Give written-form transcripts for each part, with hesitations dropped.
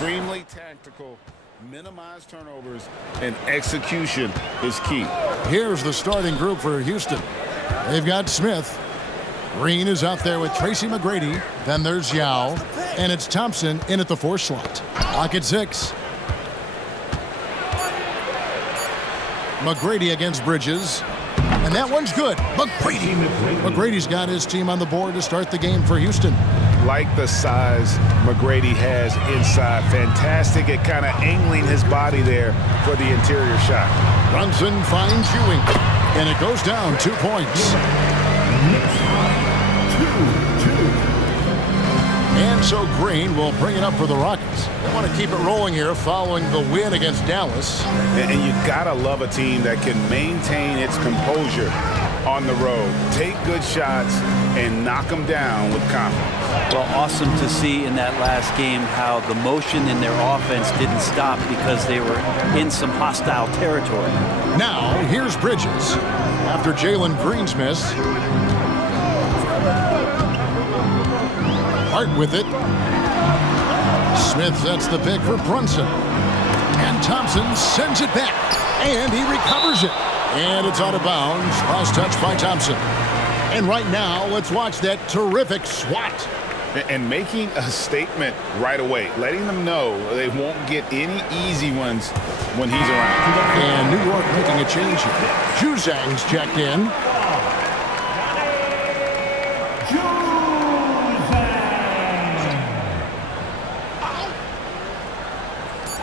Extremely tactical, minimize turnovers, and execution is key. Here's the starting group for Houston. They've got Smith. Green is out there with Tracy McGrady. Then there's Yao. And it's Thompson in at the 4 slot. Lock at 6. McGrady against Bridges. And that one's good. McGrady. McGrady's got his team on the board to start the game for Houston. Like the size McGrady has inside. Fantastic at kind of angling his body there for the interior shot. Brunson finds Ewing. And it goes down 2 points. And so Green will bring it up for the Rockets. They want to keep it rolling here following the win against Dallas. And you gotta love a team that can maintain its composure on the road. Take good shots and knock them down with confidence. Well, awesome to see in that last game how the motion in their offense didn't stop because they were in some hostile territory. Now, here's Bridges. After Jalen Green's miss. Hart with it. Smith sets the pick for Brunson. And Thompson sends it back. And he recovers it. And it's out of bounds. Last touch by Thompson. And right now, let's watch that terrific swat. And making a statement right away, letting them know they won't get any easy ones when he's around. And New York making a change here. Juzang's checked in.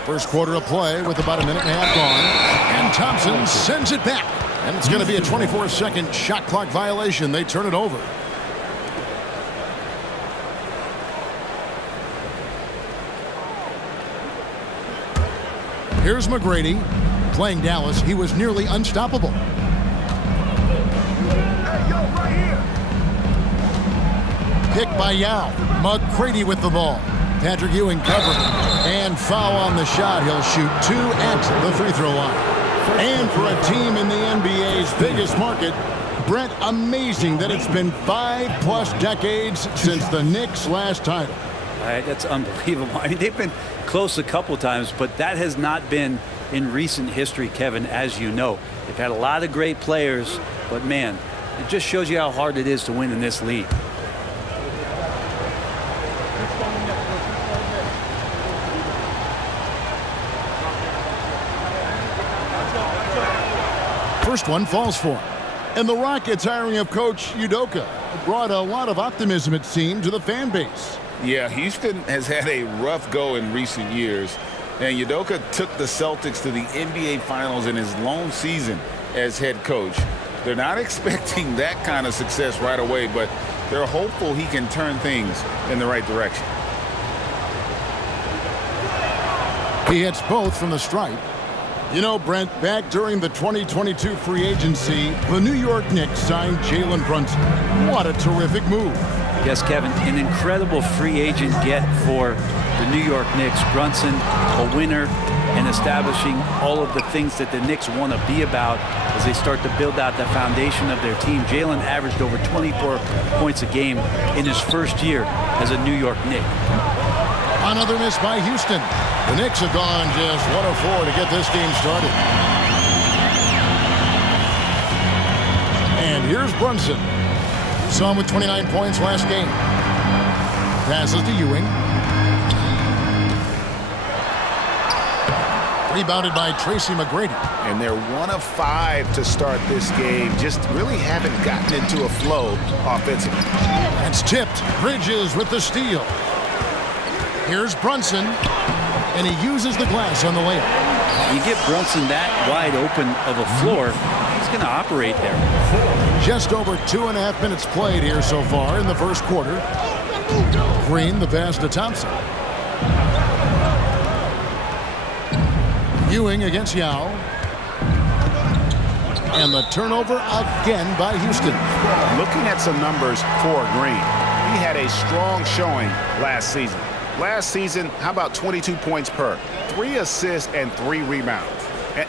First quarter of play with about a minute and a half gone. And Thompson sends it back. And it's going to be a 24-second shot clock violation. They turn it over. Here's McGrady. Playing Dallas, he was nearly unstoppable. Pick by Yao. McGrady with the ball. Patrick Ewing covered. And foul on the shot. He'll shoot 2 at the free throw line. And for a team in the NBA's biggest market, Brent, amazing that it's been 5+ decades since the Knicks' last title. That's unbelievable. I mean, they've been close a couple times, but that has not been in recent history, Kevin, as you know. They've had a lot of great players, but man, it just shows you how hard it is to win in this league. First one falls for him. And the Rockets hiring of Coach Udoka brought a lot of optimism, it seemed, to the fan base. Yeah, Houston has had a rough go in recent years. And Udoka took the Celtics to the NBA Finals in his lone season as head coach. They're not expecting that kind of success right away, but they're hopeful he can turn things in the right direction. He hits both from the stripe. You know, Brent, back during the 2022 free agency, the New York Knicks signed Jalen Brunson. What a terrific move. Yes, Kevin, an incredible free agent get for the New York Knicks. Brunson, a winner, and establishing all of the things that the Knicks want to be about as they start to build out the foundation of their team. Jalen averaged over 24 points a game in his first year as a New York Knick. Another miss by Houston. The Knicks have gone just 1 of 4 to get this game started. And here's Brunson. Saw him with 29 points last game. Passes to Ewing. Rebounded by Tracy McGrady. And they're 1 of 5 to start this game. Just really haven't gotten into a flow offensively. That's tipped. Bridges with the steal. Here's Brunson. And he uses the glass on the layup. You get Brunson that wide open of a floor, he's going to operate there. Just over 2.5 minutes played here so far in the first quarter. Green, the pass to Thompson. Ewing against Yao. And the turnover again by Houston. Looking at some numbers for Green, he had a strong showing last season. Last season, how about 22 points per, 3 assists and 3 rebounds.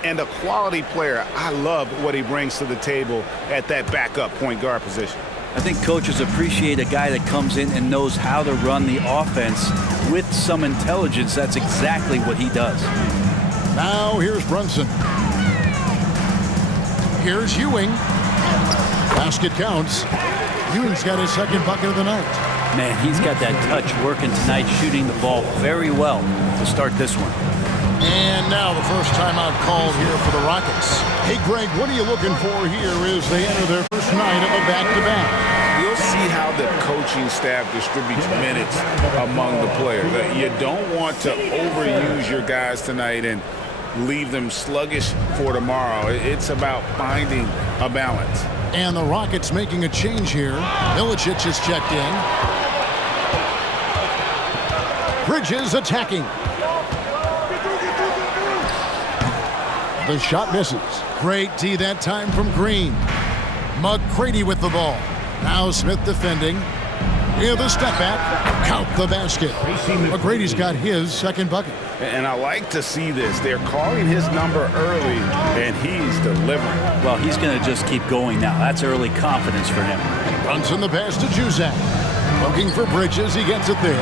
And a quality player. I love what he brings to the table at that backup point guard position. I think coaches appreciate a guy that comes in and knows how to run the offense with some intelligence, that's exactly what he does. Now here's Brunson. Here's Ewing. Basket counts. Ewing's got his second bucket of the night. Man, he's got that touch working tonight, shooting the ball very well to start this one. And now the first timeout called here for the Rockets. Hey, Greg, what are you looking for here as they enter their first night of a back-to-back? You'll see how the coaching staff distributes minutes among the players. You don't want to overuse your guys tonight and leave them sluggish for tomorrow. It's about finding a balance. And the Rockets making a change here. Milicic is checked in. Bridges attacking. The shot misses. Great D that time from Green. McGrady with the ball. Now Smith defending. Here the step back. Count the basket. McGrady's got his second bucket. And I like to see this. They're calling his number early, and he's delivering. Well, he's going to just keep going now. That's early confidence for him. Brunson the pass to Juzak. Looking for Bridges. He gets it there.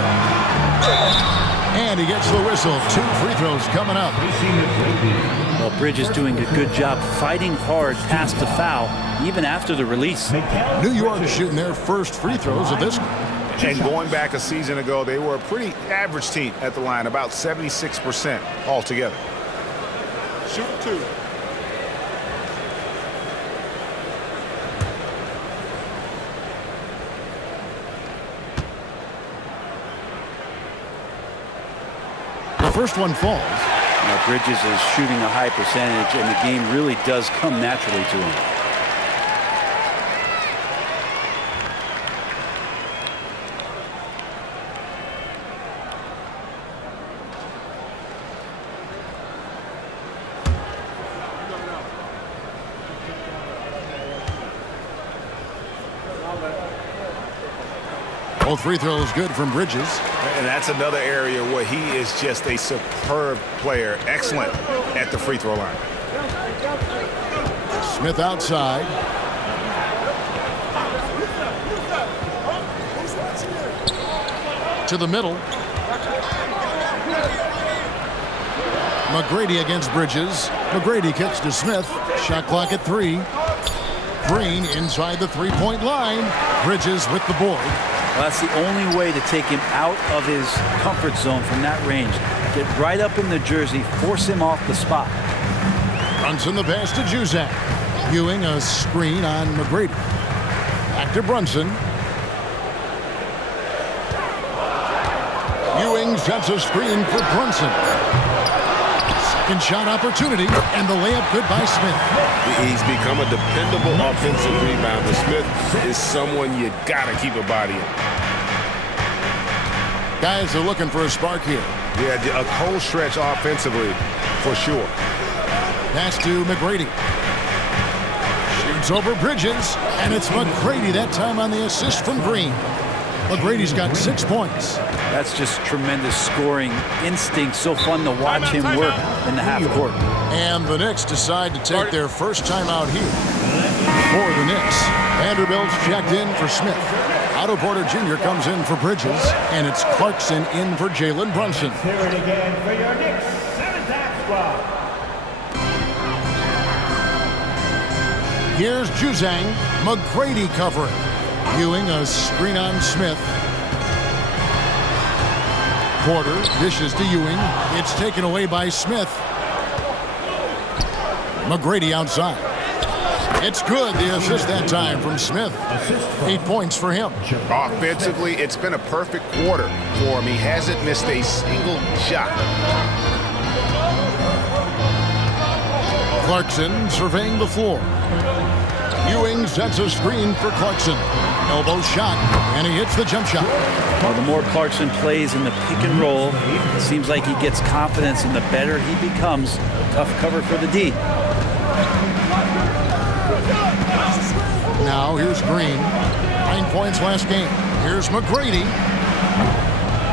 And he gets the whistle. 2 free throws coming up. Well, Bridges doing a good job fighting hard past the foul, even after the release. New York shooting their first free throws of this one. And going back a season ago, they were a pretty average team at the line, about 76% altogether. Shoot 2. The first one falls. Now, Bridges is shooting a high percentage, and the game really does come naturally to him. Both free throws good from Bridges. And that's another area where he is just a superb player. Excellent at the free throw line. Smith outside. To the middle. McGrady against Bridges. McGrady kicks to Smith. Shot clock at 3. Green inside the three-point line. Bridges with the board. Well, that's the only way to take him out of his comfort zone from that range. Get right up in the jersey, force him off the spot. Brunson the pass to Juzak. Ewing a screen on McGrady. Back to Brunson. Ewing sets a screen for Brunson. Second shot opportunity, and the layup good by Smith. He's become a dependable offensive rebounder. Smith is someone you gotta keep a body in. Guys are looking for a spark here. Yeah, a cold stretch offensively, for sure. Pass to McGrady. Shoots over Bridges, and it's McGrady that time on the assist from Green. McGrady's got 6 points. That's just tremendous scoring instinct. So fun to watch him work in the half court. And the Knicks decide to take their first time out here. For the Knicks, Vanderbilt's checked in for Smith. Otto Porter Jr. comes in for Bridges, and it's Clarkson in for Jalen Brunson. Hear it again for your Knicks 7th squad. Here's Juzang. McGrady covering. Ewing a screen on Smith. Porter dishes to Ewing. It's taken away by Smith. McGrady outside. It's good. The assist that time from Smith. 8 points for him. Offensively, it's been a perfect quarter for him. He hasn't missed a single shot. Clarkson surveying the floor. Ewing sets a screen for Clarkson. Elbow shot, and he hits the jump shot. Well, the more Clarkson plays in the pick and roll, it seems like he gets confidence, and the better he becomes. Tough cover for the D. Now here's Green. 9 points last game. Here's McGrady.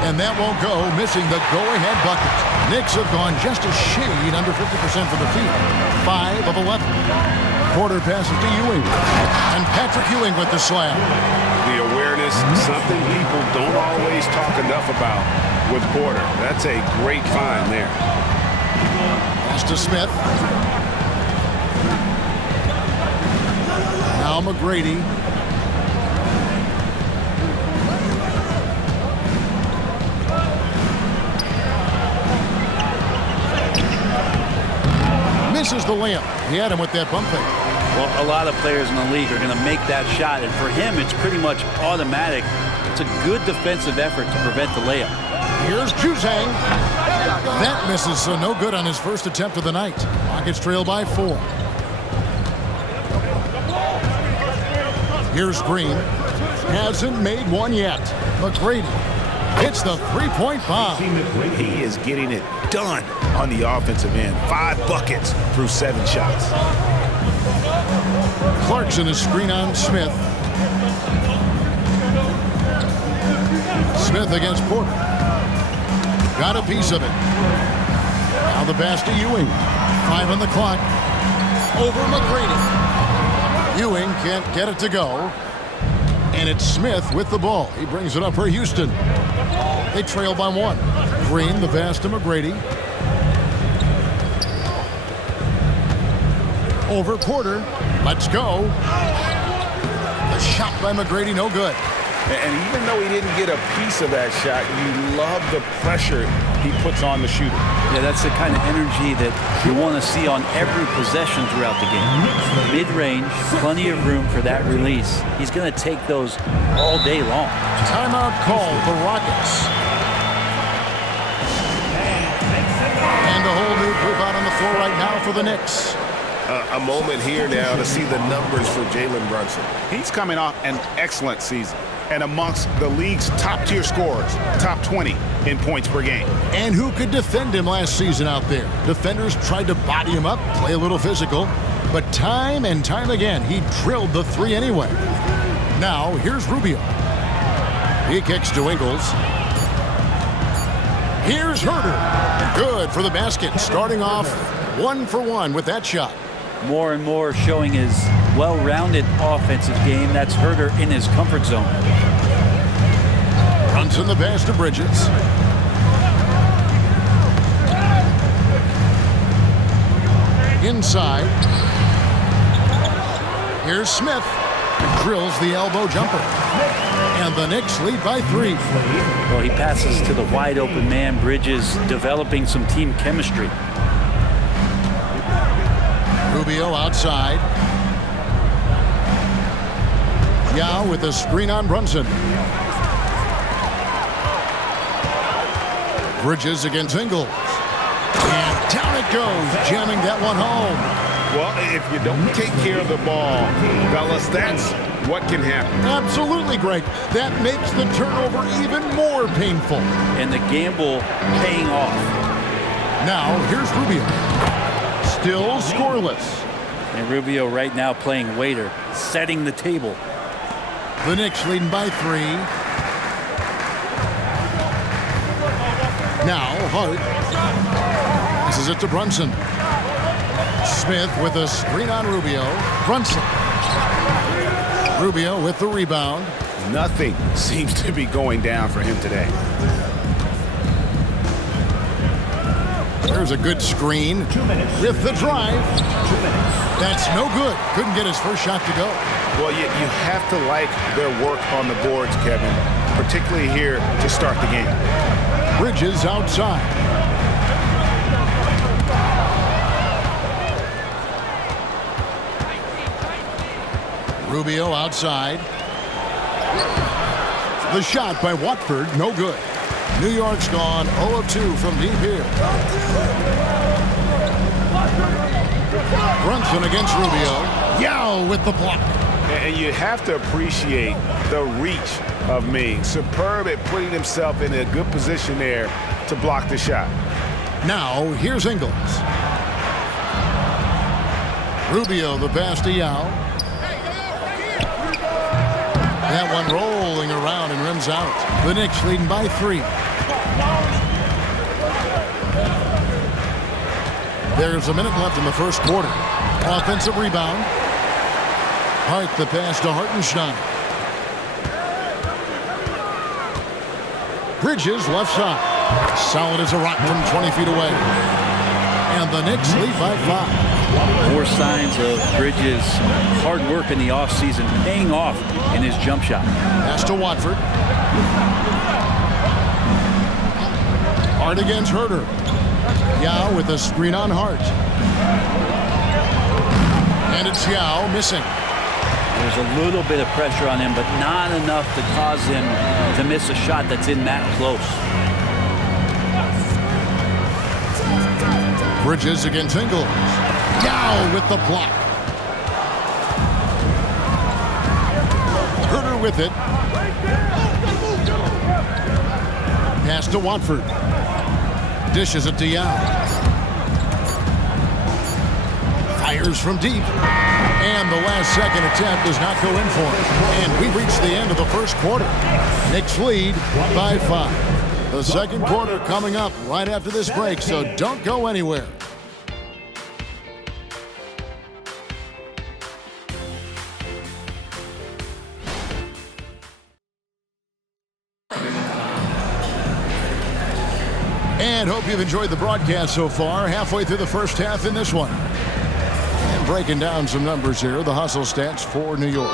And that won't go, missing the go-ahead bucket. Knicks have gone just a shade under 50% for the field. 5 of 11. Porter passes to Ewing. And Patrick Ewing with the slam. The awareness, something people don't always talk enough about. with Porter. That's a great find there. Pass to Smith. Now McGrady. Misses the layup. He had him with that bump fake. Well, a lot of players in the league are going to make that shot, and for him, it's pretty much automatic. It's a good defensive effort to prevent the layup. Here's Juzang. That misses, so no good on his first attempt of the night. Rockets trail by 4. Here's Green. Hasn't made one yet. McGrady hits the three-point bomb. He is getting it done on the offensive end. 5 buckets through 7 shots. Clarkson is screen on Smith. Smith against Porter. Got a piece of it. Now the pass to Ewing. 5 on the clock. Over McGrady. Ewing can't get it to go. And it's Smith with the ball. He brings it up for Houston. They trail by 1. Green, the pass to McGrady. Over Porter. Let's go. The shot by McGrady, no good. And even though he didn't get a piece of that shot, you love the pressure he puts on the shooter. Yeah, that's the kind of energy that you want to see on every possession throughout the game. Mid-range, plenty of room for that release. He's going to take those all day long. Timeout called the Rockets. And a whole new group out on the floor right now for the Knicks. A moment here now to see the numbers for Jalen Brunson. He's coming off an excellent season and amongst the league's top-tier scorers, top 20 in points per game. And who could defend him last season out there? Defenders tried to body him up, play a little physical, but time and time again, he drilled the 3 anyway. Now, here's Rubio. He kicks to Ingles. Here's Herter. Good for the basket, starting off 1 for 1 with that shot. More and more showing his well-rounded offensive game. That's Herter in his comfort zone. Brunson the pass to Bridges. Inside. Here's Smith. Drills the elbow jumper. And the Knicks lead by 3. Well, he passes to the wide-open man. Bridges developing some team chemistry. Rubio outside. Yao with a screen on Brunson. Bridges against Ingles. And down it goes, jamming that one home. Well, if you don't take care of the ball, fellas, that's what can happen. Absolutely, Greg. That makes the turnover even more painful. And the gamble paying off. Now, here's Rubio. Still scoreless. And Rubio right now playing waiter, setting the table. The Knicks leading by 3. Now, Hart. Passes it to Brunson. Smith with a screen on Rubio. Brunson. Rubio with the rebound. Nothing seems to be going down for him today. There's a good screen with the drive. That's no good. Couldn't get his first shot to go. Well, you have to like their work on the boards, Kevin, particularly here to start the game. Bridges outside. Rubio outside. The shot by Watford, no good. New York's gone 0 of 2 from deep here. Brunson against Rubio. Yao with the block. And you have to appreciate the reach of Ming. Superb at putting himself in a good position there to block the shot. Now, here's Ingles. Rubio, the pass to Yao. That one rolling around and rims out. The Knicks leading by 3. There's a minute left in the first quarter. Offensive rebound. Hart the pass to Hartenstein. Bridges left side. Solid as a rock from 20 feet away. And the Knicks lead by 5. More signs of Bridges' hard work in the offseason paying off in his jump shot. Pass to Watford. Hart against Herter. Yao with a screen on Hart. And it's Yao missing. There's a little bit of pressure on him, but not enough to cause him to miss a shot that's in that close. Bridges against Ingles. Yao with the block. Herter with it. Pass to Watford. Dishes it to Yao. Fires from deep. And the last second attempt does not go in for it. And we reach the end of the first quarter. Knicks lead by 5. The second quarter coming up right after this break, so don't go anywhere. And hope you've enjoyed the broadcast so far. Halfway through the first half in this one. And breaking down some numbers here, the hustle stats for New York.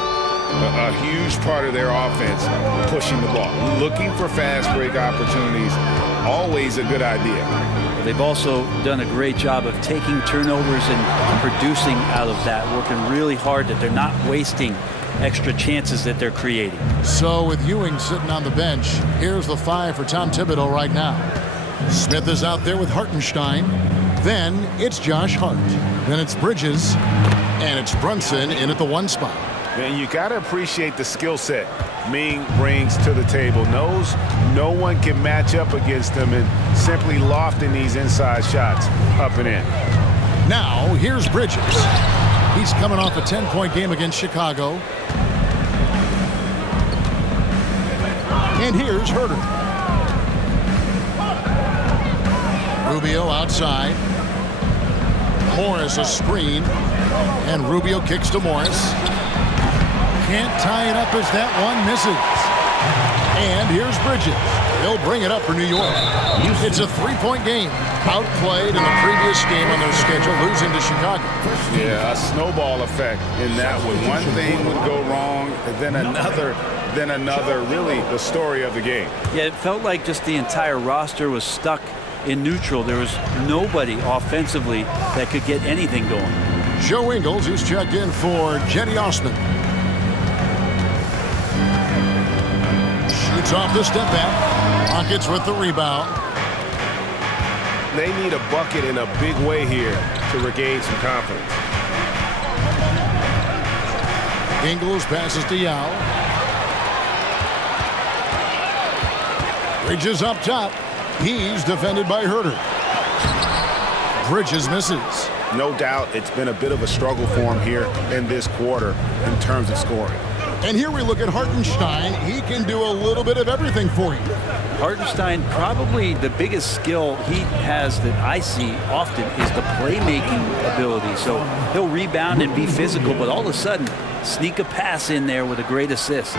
A huge part of their offense, pushing the ball. Looking for fast break opportunities, always a good idea. They've also done a great job of taking turnovers and producing out of that, working really hard that they're not wasting extra chances that they're creating. So with Ewing sitting on the bench, here's the 5 for Tom Thibodeau right now. Smith is out there with Hartenstein. Then it's Josh Hart. Then it's Bridges. And it's Brunson in at the 1 spot. And you got to appreciate the skill set Ming brings to the table. Knows no one can match up against him and simply lofting these inside shots up and in. Now, here's Bridges. He's coming off a 10-point game against Chicago. And here's Herter. Rubio outside. Morris a screen. And Rubio kicks to Morris. Can't tie it up as that one misses. And here's Bridges. They'll bring it up for New York. It's a 3-point game. Outplayed in the previous game on their schedule, losing to Chicago. Yeah, a snowball effect in that one. One thing would go wrong, then another, then another. Really the story of the game. Yeah, it felt like just the entire roster was stuck in neutral. There was nobody offensively that could get anything going. Joe Ingles is checked in for Jetty Osman. Shoots off the step back. Rockets with the rebound. They need a bucket in a big way here to regain some confidence. Ingles passes to Yao. Bridges up top. He's defended by Herter. Bridges misses. No doubt it's been a bit of a struggle for him here in this quarter in terms of scoring. And here we look at Hartenstein. He can do a little bit of everything for you. Hartenstein, probably the biggest skill he has that I see often is the playmaking ability. So he'll rebound and be physical, but all of a sudden sneak a pass in there with a great assist.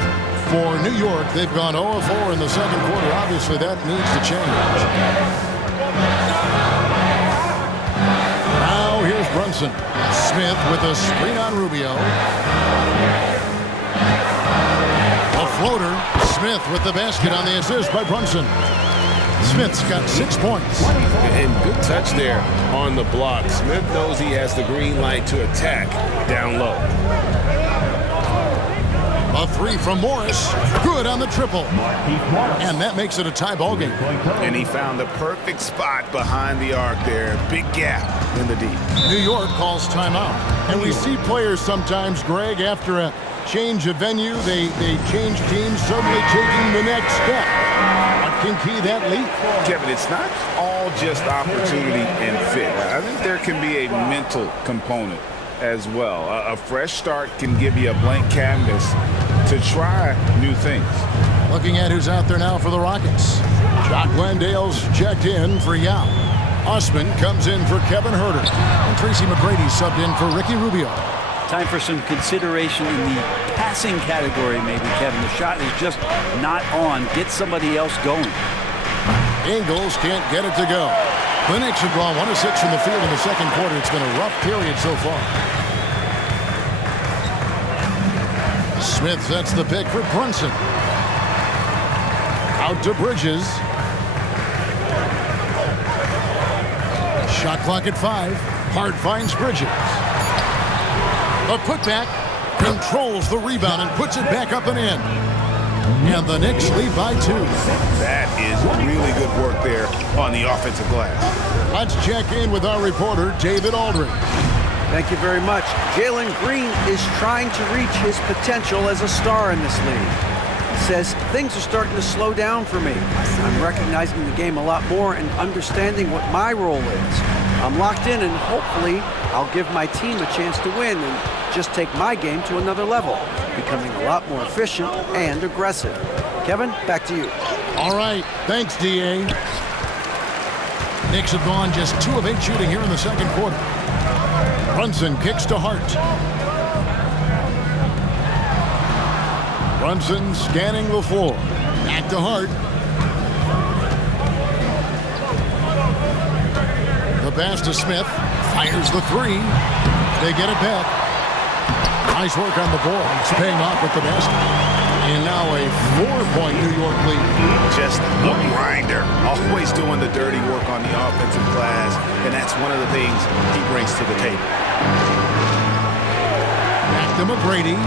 For New York, they've gone 0-4 in the second quarter. Obviously, that needs to change. Now here's Brunson. Smith with a screen on Rubio. A floater. Smith with the basket on the assist by Brunson. Smith's got 6 points. And good touch there on the block. Smith knows he has the green light to attack down low. A 3 from Morris. Good on the triple. And that makes it a tie ball game. And he found the perfect spot behind the arc there. Big gap in the D. New York calls timeout. And we see players sometimes, Greg, after a change of venue, they change teams, suddenly taking the next step. What can key that leap? Kevin, it's not all just opportunity and fit. I think there can be a mental component as well. A fresh start can give you a blank canvas to try new things. Looking at who's out there now for the Rockets. Jock Landale's checked in for Yao. Osman comes in for Kevin Herter. And Tracy McGrady subbed in for Ricky Rubio. Time for some consideration in the passing category, maybe, Kevin. The shot is just not on. Get somebody else going. Ingles can't get it to go. The Knicks have gone 1 of 6 from the field in the second quarter. It's been a rough period so far. Smith sets the pick for Brunson. Out to Bridges. Shot clock at 5. Hart finds Bridges. A putback. Controls the rebound and puts it back up and in. And the Knicks lead by 2. That is really good work there on the offensive glass. Let's check in with our reporter, David Aldridge. Thank you very much. Jalen Green is trying to reach his potential as a star in this league. He says things are starting to slow down for me. I'm recognizing the game a lot more and understanding what my role is. I'm locked in, and hopefully I'll give my team a chance to win and just take my game to another level, becoming a lot more efficient and aggressive. Kevin, back to you. All right. Thanks, D.A. Knicks have gone just 2 of 8 shooting here in the second quarter. Brunson kicks to Hart. Brunson scanning the floor. Back to Hart. The pass to Smith. Fires the 3. They get it back. Nice work on the board. It's paying off with the basket. And now a 4-point New York lead. Just a grinder. Always doing the dirty work on the offensive glass. And that's one of the things he brings to the table. Back to McGrady.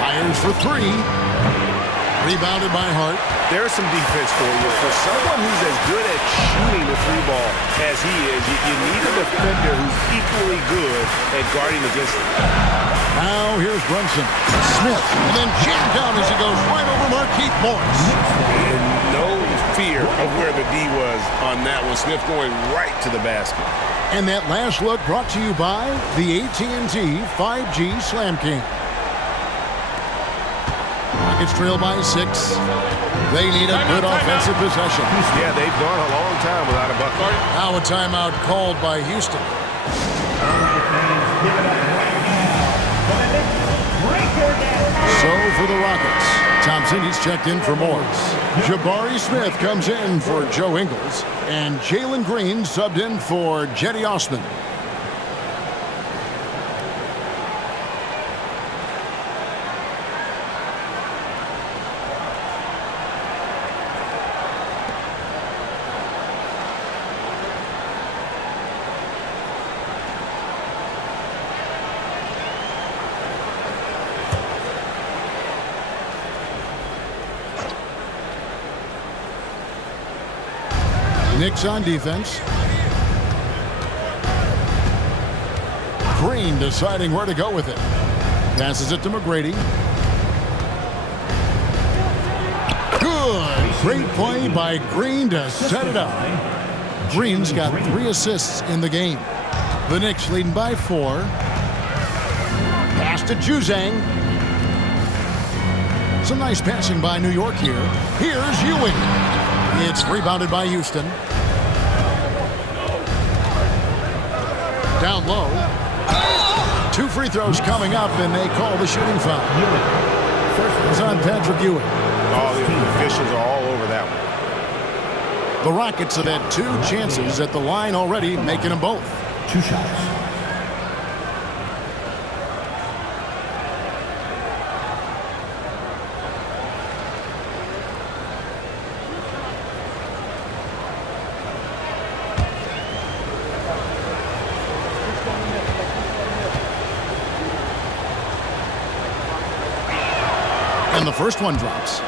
Fires for 3. Rebounded by Hart. There's some defense for you. For someone who's as good at shooting the 3-ball as he is, you need a defender who's equally good at guarding against him. Now here's Brunson. Smith, and then jammed down as he goes right over Markieff Morris. And no fear of where the D was on that one. Smith going right to the basket. And that last look brought to you by the AT&T 5G Slam King. Rockets trail by 6. They need a good offensive possession. Yeah, they've gone a long time without a bucket. Now a timeout called by Houston. So for the Rockets, Thompson, he's checked in for Morris. Jabari Smith comes in for Joe Ingles. And Jalen Green subbed in for Jetty Osman. Knicks on defense. Green deciding where to go with it. Passes it to McGrady. Good. Great play by Green to set it up. Green's got 3 assists in the game. The Knicks leading by 4. Pass to Juzang. Some nice passing by New York here. Here's Ewing. It's rebounded by Houston. Down low. 2 free throws coming up, and they call the shooting foul. It's on Patrick Ewing. Oh, the officials are all over that one. The Rockets have had 2 chances at the line already, making them both. 2 shots. And the first one drops.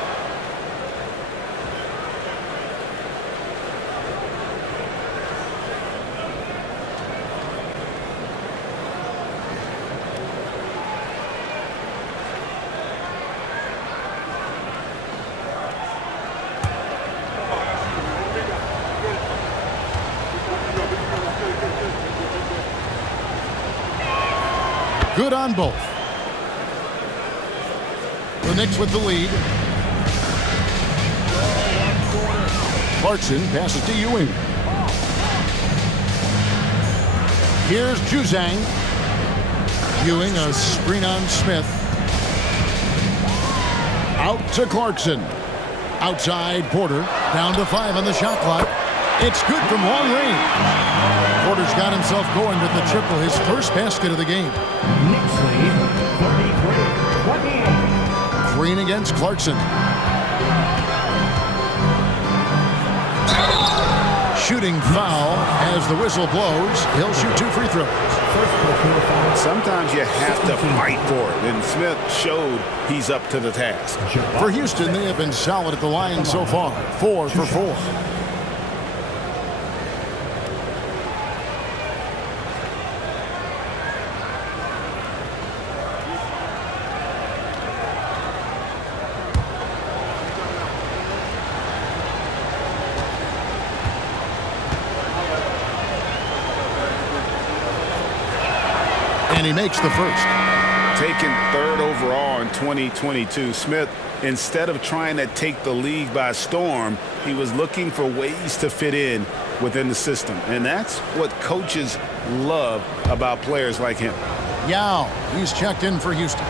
Good on both. The Knicks with the lead. Clarkson passes to Ewing. Here's Juzang. Ewing, a screen on Smith. Out to Clarkson. Outside Porter. Down to 5 on the shot clock. It's good from long range. Porter's got himself going with the triple, his first basket of the game. Knicks lead 33-28. Green against Clarkson. Shooting foul as the whistle blows. He'll shoot 2 free throws. Sometimes you have to fight for it, and Smith showed he's up to the task. For Houston, they have been solid at the line so far. 4 for 4. And he makes the first. Taken 3rd overall in 2022, Smith, instead of trying to take the league by storm, he was looking for ways to fit in within the system. And that's what coaches love about players like him. Yao, he's checked in for Houston.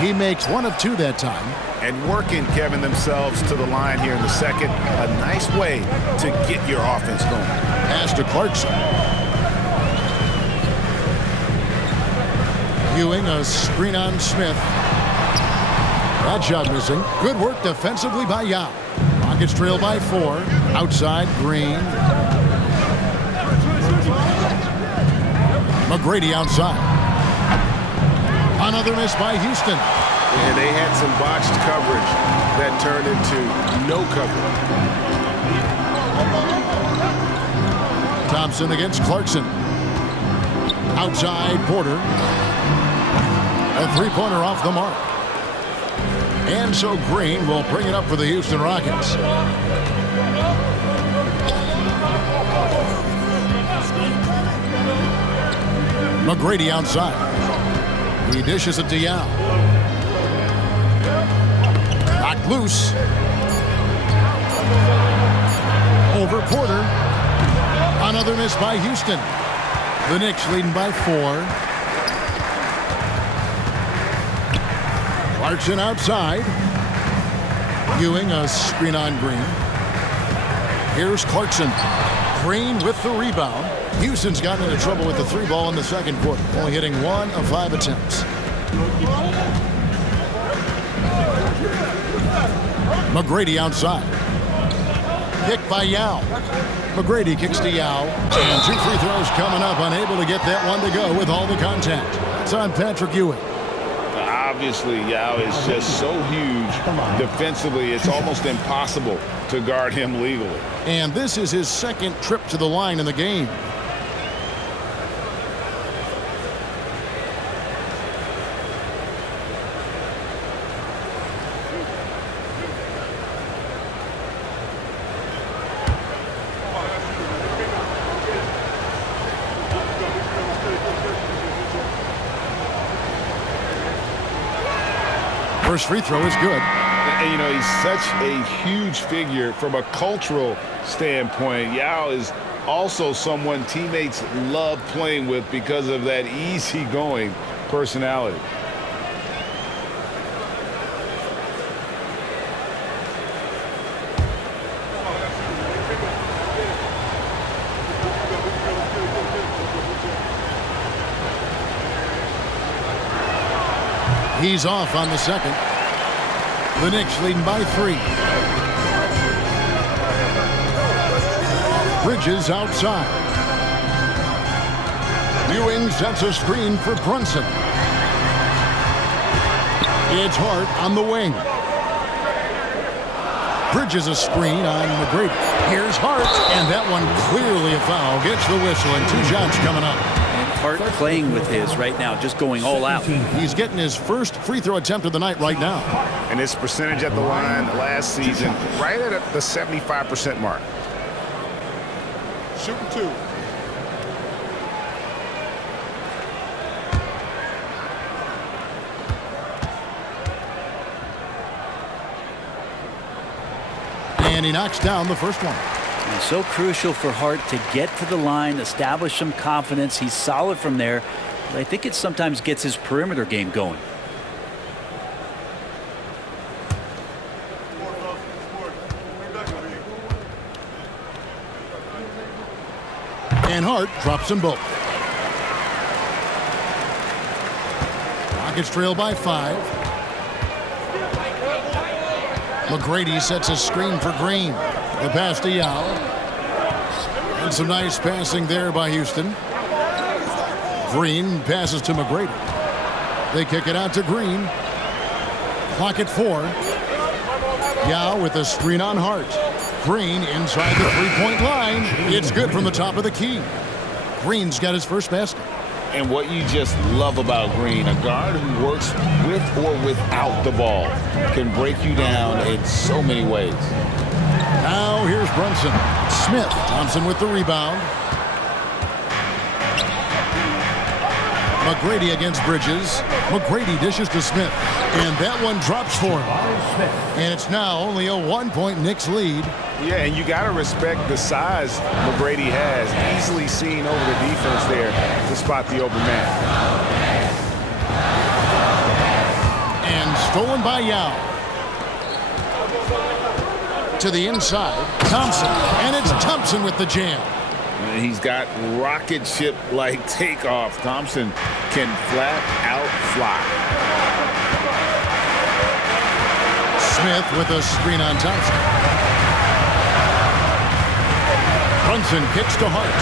He makes 1 of 2 that time. And working, Kevin, themselves to the line here in the second. A nice way to get your offense going. Pass to Clarkson. Ewing, a screen on Smith. That shot missing. Good work defensively by Yao. Rockets trail by 4. Outside, Green. McGrady outside. Another miss by Houston. And they had some botched coverage that turned into no coverage. Thompson against Clarkson. Outside Porter. A 3-pointer off the mark. And so Green will bring it up for the Houston Rockets. McGrady outside. He dishes it to Yao. Knocked loose. Over Porter. Another miss by Houston. The Knicks leading by 4. Clarkson outside. Ewing, a screen on Green. Here's Clarkson. Green with the rebound. Houston's gotten into trouble with the 3-ball in the second quarter, only hitting 1 of 5 attempts. McGrady outside. Picked by Yao. McGrady kicks to Yao. And 2 free throws coming up. Unable to get that one to go with all the contact. It's on Patrick Ewing. Obviously, Yao is just so huge defensively, it's almost impossible to guard him legally. And this is his second trip to the line in the game. First free throw is good. And, you know, he's such a huge figure from a cultural standpoint. Yao is also someone teammates love playing with because of that easygoing personality. He's off on the second. The Knicks leading by 3. Bridges outside. Ewing sets a screen for Brunson. It's Hart on the wing. Bridges a screen on McGrady. Here's Hart, and that one clearly a foul. Gets the whistle, and 2 shots coming up. Hart playing with his right now, just going all out. He's getting his first free throw attempt of the night right now. And his percentage at the line last season, right at the 75% mark. Shooting 2. And he knocks down the first one. And so crucial for Hart to get to the line, establish some confidence. He's solid from there. But I think it sometimes gets his perimeter game going. And Hart drops them both. Rockets trail by 5. McGrady sets a screen for Green. The pass to Yao. And some nice passing there by Houston. Green passes to McGrady. They kick it out to Green. Clock at 4. Yao with a screen on Hart. Green inside the three-point line. It's good from the top of the key. Green's got his first basket. And what you just love about Green, a guard who works with or without the ball, can break you down in so many ways. Now here's Brunson. Smith. Thompson with the rebound. McGrady against Bridges. McGrady dishes to Smith. And that one drops for him. And it's now only a 1-point Knicks lead. Yeah, and you got to respect the size McGrady has. Easily seen over the defense there to spot the open man. And stolen by Yao. To the inside. Thompson. And it's Thompson with the jam. He's got rocket ship-like takeoff. Thompson can flat out fly. Smith with a screen on Thompson. Brunson kicks to Hart.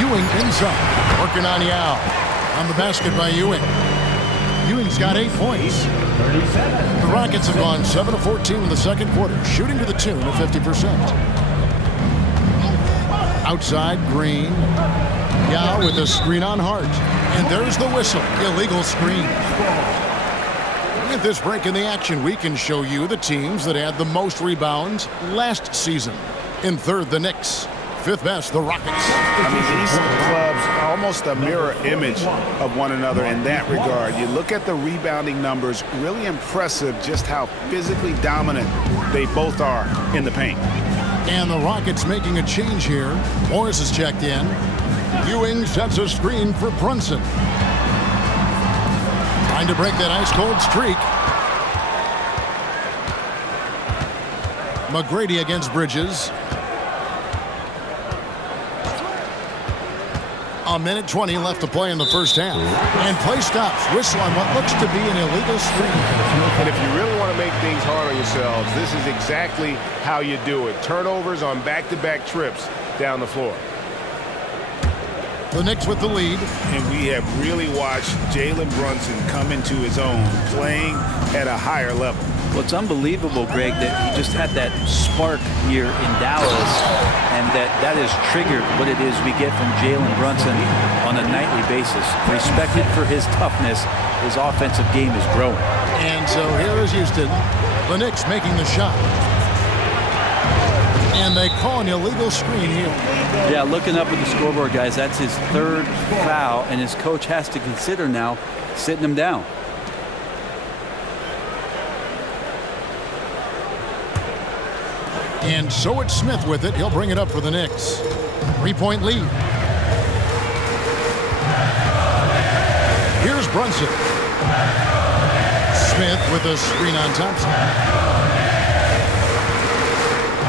Ewing inside. Working on Yao. On the basket by Ewing. Ewing's got 8 points. The Rockets have gone 7 of 14 in the second quarter, shooting to the tune of 50%. Outside, Green. Yao with a screen on Hart. And there's the whistle. Illegal screen. At this break in the action, we can show you the teams that had the most rebounds last season. In third, the Knicks. Fifth best, the Rockets. I mean, these clubs are almost a mirror image of one another in that regard. You look at the rebounding numbers, really impressive just how physically dominant they both are in the paint. And the Rockets making a change here. Morris is checked in. Ewing sets a screen for Brunson. Trying to break that ice-cold streak. McGrady against Bridges. A minute 20 left to play in the first half. And play stops. Whistle on what looks to be an illegal screen. And if you really want to make things hard on yourselves, this is exactly how you do it. Turnovers on back-to-back trips down the floor. The Knicks with the lead. And we have really watched Jalen Brunson come into his own, playing at a higher level. Well, it's unbelievable, Greg, that he just had that spark here in Dallas, and that has triggered what it is we get from Jalen Brunson on a nightly basis. Respected for his toughness, his offensive game is growing. And so here is Houston. The Knicks making the shot. And they call an illegal screen here. Yeah, looking up at the scoreboard, guys, that's his third foul, and his coach has to consider now sitting him down. And so it's Smith with it. He'll bring it up for the Knicks. 3-point lead. Here's Brunson. Smith with a screen on Thompson.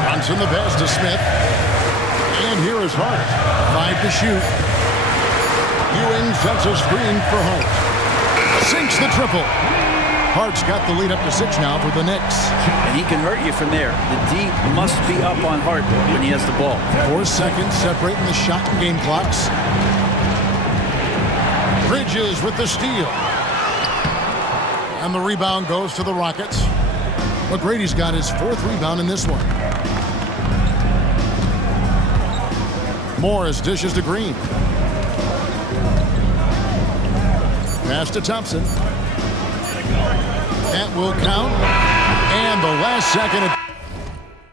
Brunson the pass to Smith. And here is Hart. 5 to shoot. Ewing sets a screen for Hart. Sinks the triple. Hart's got the lead up to 6 now for the Knicks. And he can hurt you from there. The D must be up on Hart when he has the ball. 4 seconds separating the shot and game clocks. Bridges with the steal. And the rebound goes to the Rockets. McGrady's got his 4th rebound in this one. Morris dishes to Green. Pass to Thompson. That will count. And the last second.